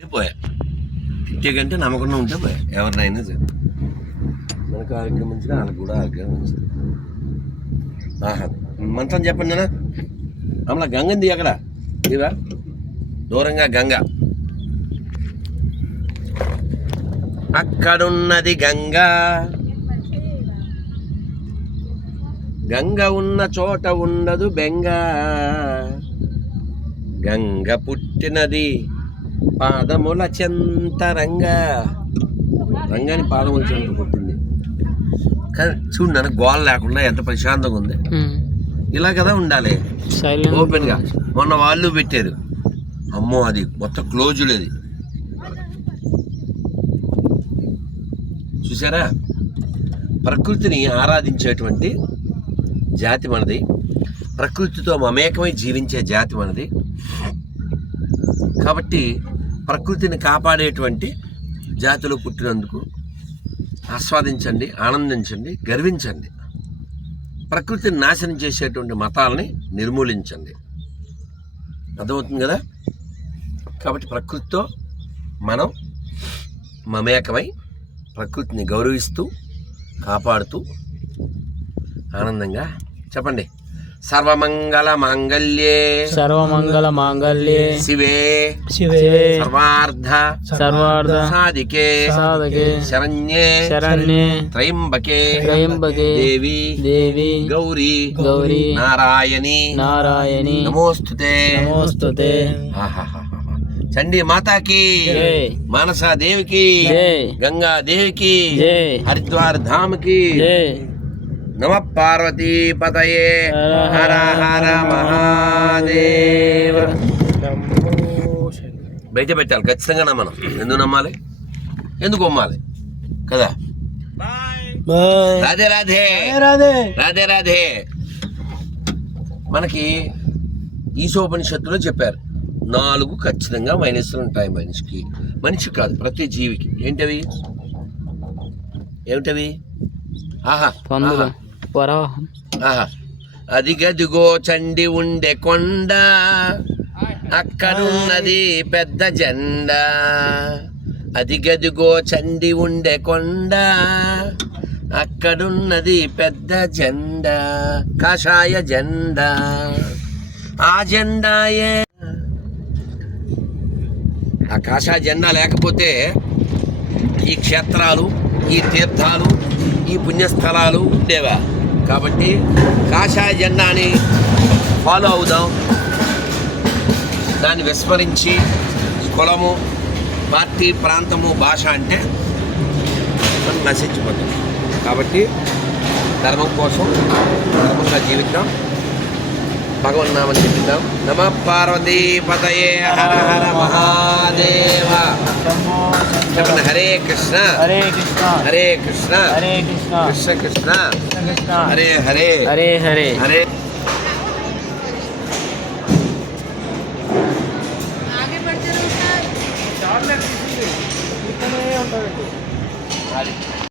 పోయా తిట్టే కంటే నమ్మకుండా ఉంటే పోయా ఎవరినైనా సరే మనకు ఆరోగ్యం మంచిగా వాళ్ళకి కూడా ఆరోగ్యం మంచిది. ఆహా మంత్రం చెప్పండి నాన్న. అమలా గంగంది అక్కడ ఇవా దూరంగా గంగ, అక్కడున్నది గంగా, గంగ ఉన్న చోట ఉండదు బెంగ, గంగ పుట్టినది పాదముల చెంతరంగా, రంగాని పాదముల చెంత పుట్టింది. కానీ చూడు నన్ను గోల లేకుండా ఎంత ప్రశాంతంగా ఉంది. ఇలా కదా ఉండాలి ఓపెన్గా. మొన్న వాళ్ళు పెట్టారు, అమ్మో అది మొత్తం క్లోజ్ లేదు, చూసారా? ప్రకృతిని ఆరాధించేటువంటి జాతి మనది, ప్రకృతితో మమేకమై జీవించే జాతి మనది. కాబట్టి ప్రకృతిని కాపాడేటువంటి జాతిలో పుట్టినందుకు ఆస్వాదించండి, ఆనందించండి, గర్వించండి. ప్రకృతిని నాశనం చేసేటువంటి మతాలని నిర్మూలించండి. అర్థమవుతుంది కదా? కాబట్టి ప్రకృతితో మనం మమేకమై ప్రకృతిని గౌరవిస్తూ కాపాడుతూ ఆనందంగా చెప్పండి. సర్వమంగళ మాంగళ్యే సర్వమంగళ మాంగళ్యే శివే శివే సర్వార్థ సర్వార్థ సాధికే సాధకే శరణ్యే శరణ్యే త్రయంబకే త్రయంబకే దేవి దేవి గౌరీ గౌరీ నారాయణి నారాయణి నమోస్తుతే నమోస్తుతే. చండీ మాతాకి జై. మానసా దేవికి జై. గంగా దేవికి జై. హరిద్వార్ ధామ్కి జై. నమ పార్వతీ పతయే హర హర మహాదేవ. బయట పెట్టాలి ఖచ్చితంగా నమ్మనం. ఎందుకు నమ్మాలి, ఎందుకు నమ్మాలి కదా? రాధే రాధే రాధే రాధే. మనకి ఈశోపనిషత్తులో చెప్పారు 4 ఖచ్చితంగా మైనస్లు ఉంటాయి మనిషికి. మనిషి కాదు, ప్రతి జీవికి. ఏంటవి? ఏమిటవి? ఆహా ఆహా. అది గదిగో చండి ఉండే కొండ, అక్కడున్నది పెద్ద జెండా. అది గదిగో చండి ఉండే కొండ, అక్కడున్నది పెద్ద జెండా, కాషాయ జెండా. ఆ జెండాయే, ఆ కాషాయ జెండా లేకపోతే ఈ క్షేత్రాలు, ఈ తీర్థాలు, ఈ పుణ్యస్థలాలు ఉండేవా? కాబట్టి కాషాయ జెండాని ఫాలో అవుదాం. దాన్ని విస్మరించి కులము, పార్టీ, ప్రాంతము, భాష అంటే మనం నశించిపోతాం. కాబట్టి ధర్మం కోసం ధర్మంగా జీవిద్దాం, భగవన్నామని చెప్తాం. నమ పార్వతీ పతయే హర హర మహాదేవ. చెప్పండి. హరే కృష్ణ హరే కృష్ణ హరే కృష్ణ హరే కృష్ణ కృష్ణ కృష్ణ కృష్ణ హరే హరే హరే హరే హరే